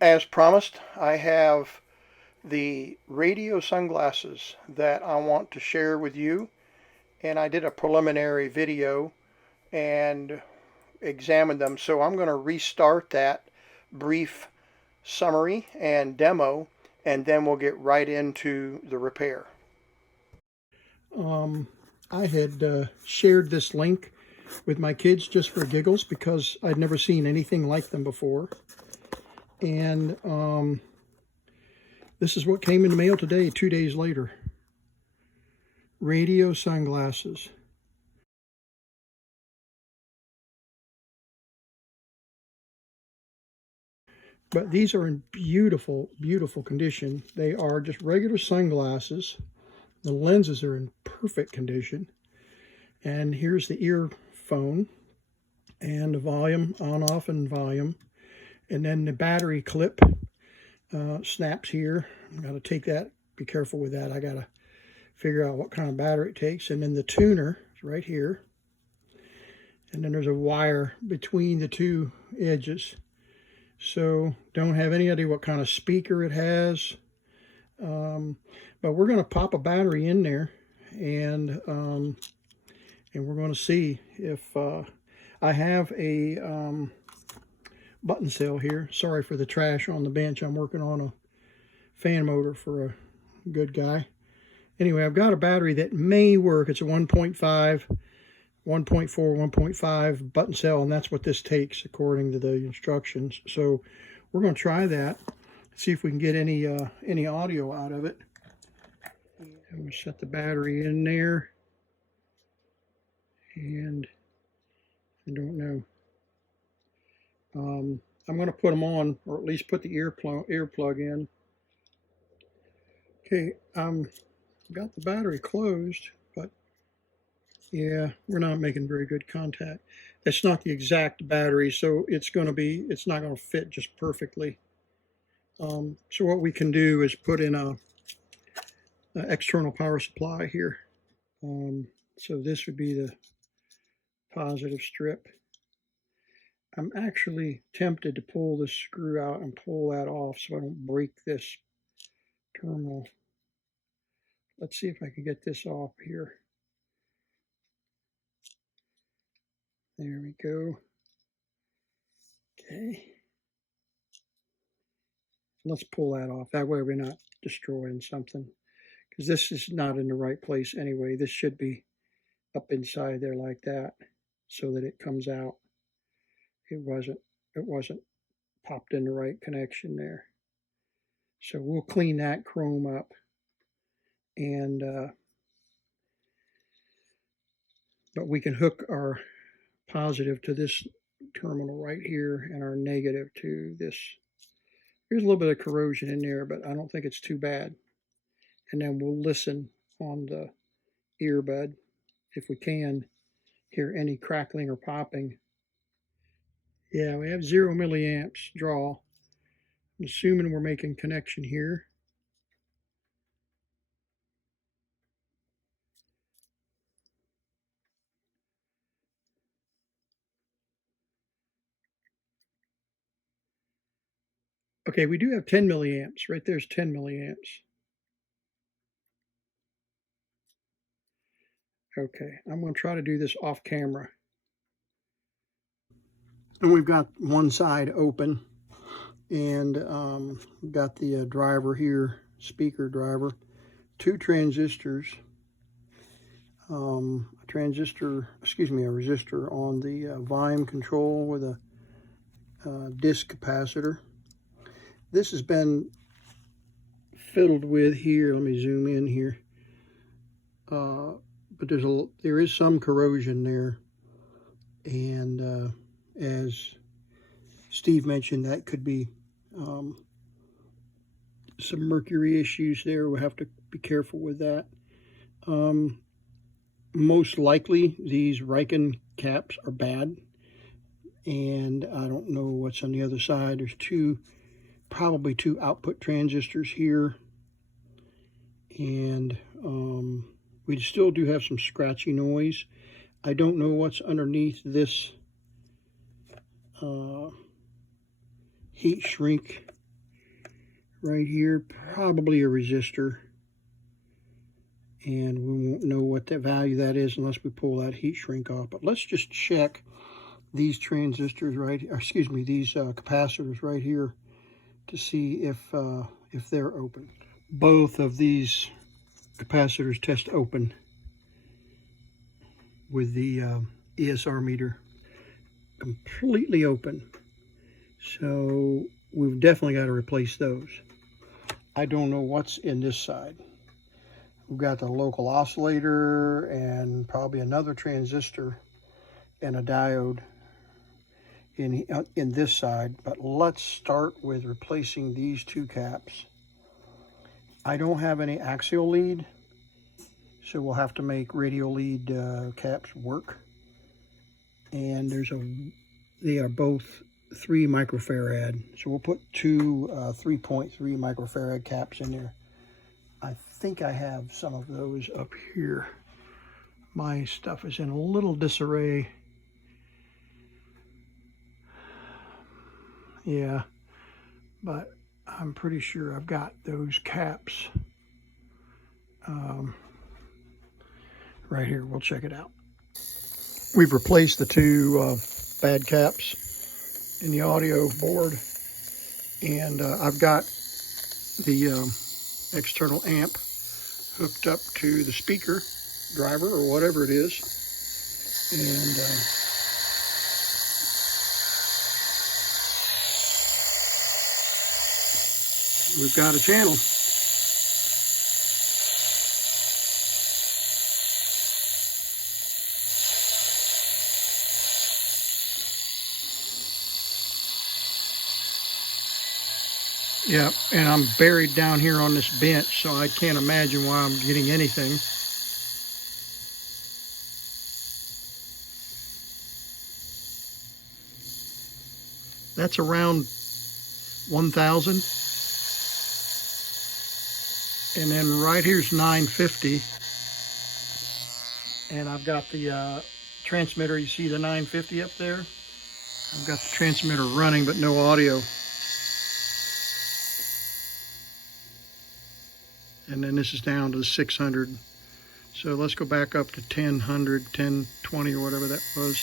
As promised, I have the radio sunglasses that I want to share with you, and I did a preliminary video and examined them. So I'm going to restart that brief summary and demo, and then we'll get right into the repair. Um, I had shared this link with my kids just for giggles because I'd never seen anything like them before. And this is what came in the mail today, 2 days later. Radio sunglasses. But these are in beautiful, beautiful condition. They are just regular sunglasses. The lenses are in perfect condition. And here's the earphone and the volume, on, off, and volume. And then the battery clip snaps here. I got to take that, be careful with that. I got to figure out what kind of battery it takes. And then the tuner is right here. And then there's a wire between the two edges. So don't have any idea what kind of speaker it has. But we're going to pop a battery in there and we're going to see if I have a button cell here. Sorry for the trash on the bench. I'm working on a fan motor for a good guy. Anyway, I've got a battery that may work. It's a 1.5, 1.4, 1.5 button cell, and that's what this takes according to the instructions. So we're going to try that, see if we can get any audio out of it. I'm going to set the battery in there, and I don't know. I'm going to put them on, or at least put the earplug in. Okay, got the battery closed, but yeah, we're not making very good contact. That's not the exact battery, so it's not going to fit just perfectly. So what we can do is put in a external power supply here. So this would be the positive strip. I'm actually tempted to pull this screw out and pull that off so I don't break this terminal. Let's see if I can get this off here. There we go. Okay. Let's pull that off. That way we're not destroying something, because this is not in the right place anyway. This should be up inside there like that so that it comes out. It wasn't popped in the right connection there. So we'll clean that chrome up, and but we can hook our positive to this terminal right here and our negative to this. There's a little bit of corrosion in there, but I don't think it's too bad. And then we'll listen on the earbud if we can hear any crackling or popping. Yeah, we have 0 milliamps draw. I'm assuming we're making connection here. Okay, we do have 10 milliamps. Right there's 10 milliamps. Okay, I'm going to try to do this off camera. And we've got one side open, and got the driver here, speaker driver, 2 transistors, a resistor on the volume control with a disc capacitor. This has been fiddled with here. Let me zoom in here. But there is some corrosion there, and as Steve mentioned, that could be some mercury issues there. We'll have to be careful with that. Most likely these Riken caps are bad, and I don't know what's on the other side. There's probably two output transistors here, and we still do have some scratchy noise. I don't know what's underneath this heat shrink right here, probably a resistor. And we won't know what that value that is unless we pull that heat shrink off. But let's just check these transistors right, or excuse me, these capacitors right here to see if they're open. Both of these capacitors test open with the ESR meter, completely open. So we've definitely got to replace those. I don't know what's in this side. We've got the local oscillator and probably another transistor and a diode in this side. But let's start with replacing these two caps. I don't have any axial lead, so we'll have to make radial lead caps work. And they are both 3 microfarad. So we'll put two 3.3 microfarad caps in there. I think I have some of those up here. My stuff is in a little disarray. Yeah, but I'm pretty sure I've got those caps right here. We'll check it out. We've replaced the two bad caps in the audio board, and I've got the external amp hooked up to the speaker driver or whatever it is, and we've got a channel. Yeah, and I'm buried down here on this bench, so I can't imagine why I'm getting anything. That's around 1,000. And then right here's 950. And I've got the transmitter. You see the 950 up there? I've got the transmitter running, but no audio. And then this is down to the 600. So let's go back up to 1000, 1020 or whatever that was.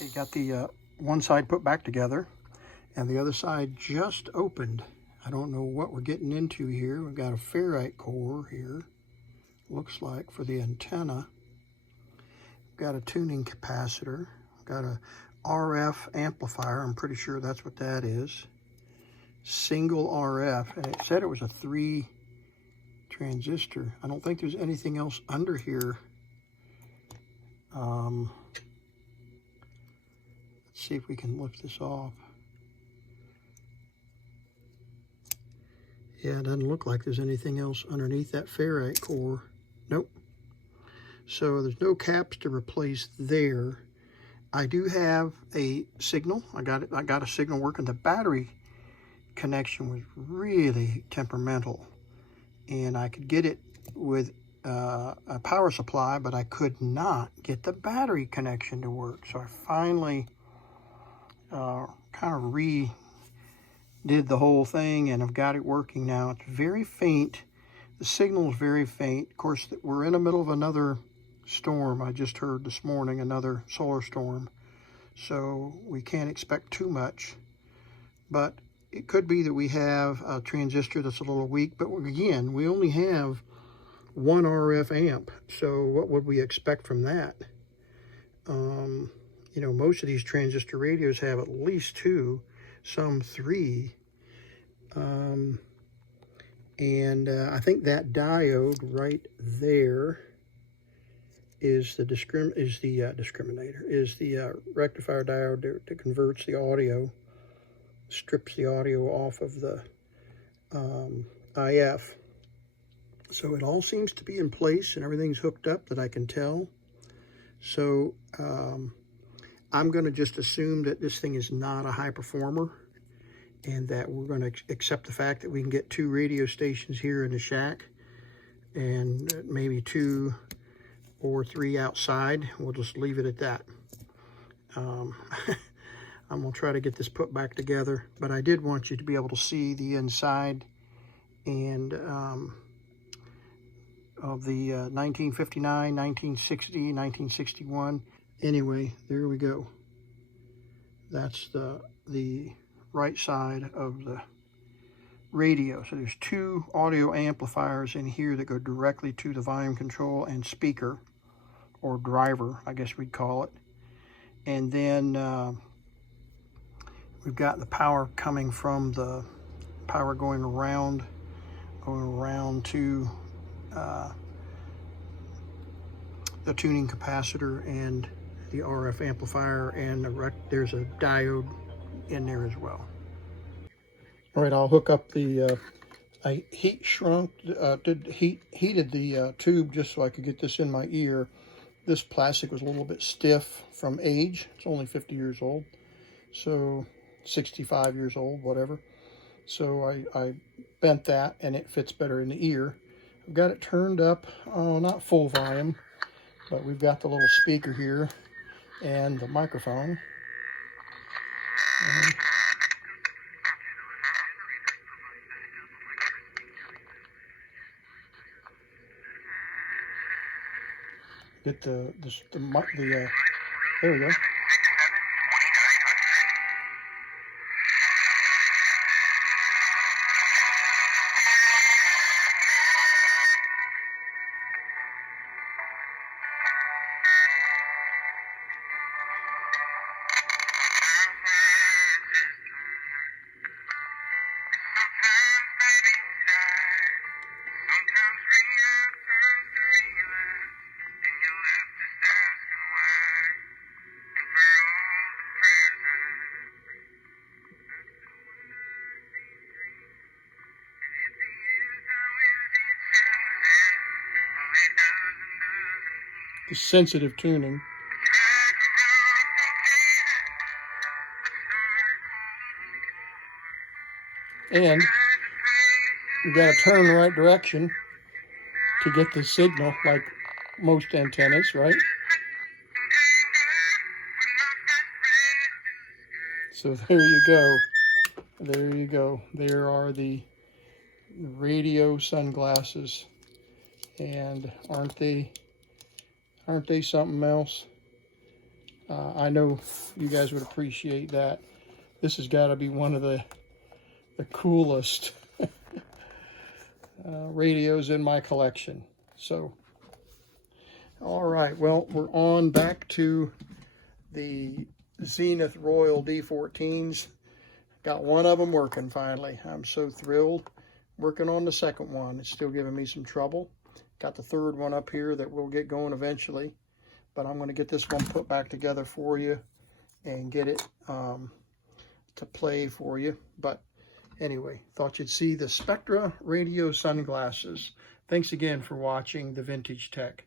You got the one side put back together and the other side just opened. I don't know what we're getting into here. We've got a ferrite core here, looks like, for the antenna. We've got a tuning capacitor. We've got a RF amplifier. I'm pretty sure that's what that is. Single RF, and it said it was a 3 transistor. I don't think there's anything else under here. Let's see if we can lift this off. Yeah, it doesn't look like there's anything else underneath that ferrite core. Nope. So there's no caps to replace there. I do have a signal. I got a signal working. The battery connection was really temperamental, and I could get it with a power supply, but I could not get the battery connection to work. So I finally kind of redid the whole thing, and I've got it working now. It's very faint. The signal is very faint. Of course, we're in the middle of another storm. I just heard this morning, another solar storm. So we can't expect too much. But it could be that we have a transistor that's a little weak. But again, we only have one RF amp. So what would we expect from that? You know, most of these transistor radios have at least 2, some 3. And I think that diode right there is the rectifier diode that converts the audio, strips the audio off of the IF. So it all seems to be in place and everything's hooked up that I can tell. So I'm going to just assume that this thing is not a high performer, and that we're going to accept the fact that we can get 2 radio stations here in the shack and maybe 2 or 3 outside. We'll just leave it at that. I'm going to try to get this put back together, but I did want you to be able to see the inside and of the 1959, 1960, 1961. Anyway, there we go. That's the right side of the radio. So there's 2 audio amplifiers in here that go directly to the volume control and speaker, or driver, I guess we'd call it. And then we've got the power coming from the power going around to the tuning capacitor and the RF amplifier, and there's a diode in there as well. All right, I'll hook up the, I heated the tube just so I could get this in my ear. This plastic was a little bit stiff from age. It's only 50 years old, so 65 years old, whatever. So I bent that and it fits better in the ear. I've got it turned up, not full volume, but we've got the little speaker here and the microphone. And get there we go. The sensitive tuning. And you got to turn the right direction to get the signal, like most antennas, right? So there you go. There you go. There are the radio sunglasses. And aren't they something else? I know you guys would appreciate that. This has got to be one of the coolest radios in my collection. So, all right, well, we're on back to the Zenith Royal D14s. Got one of them working finally. I'm so thrilled. Working on the second one. It's still giving me some trouble. Got the third one up here that we'll get going eventually, but I'm going to get this one put back together for you and get it to play for you. But anyway, thought you'd see the Spectra radio sunglasses. Thanks again for watching The Vintage Tech.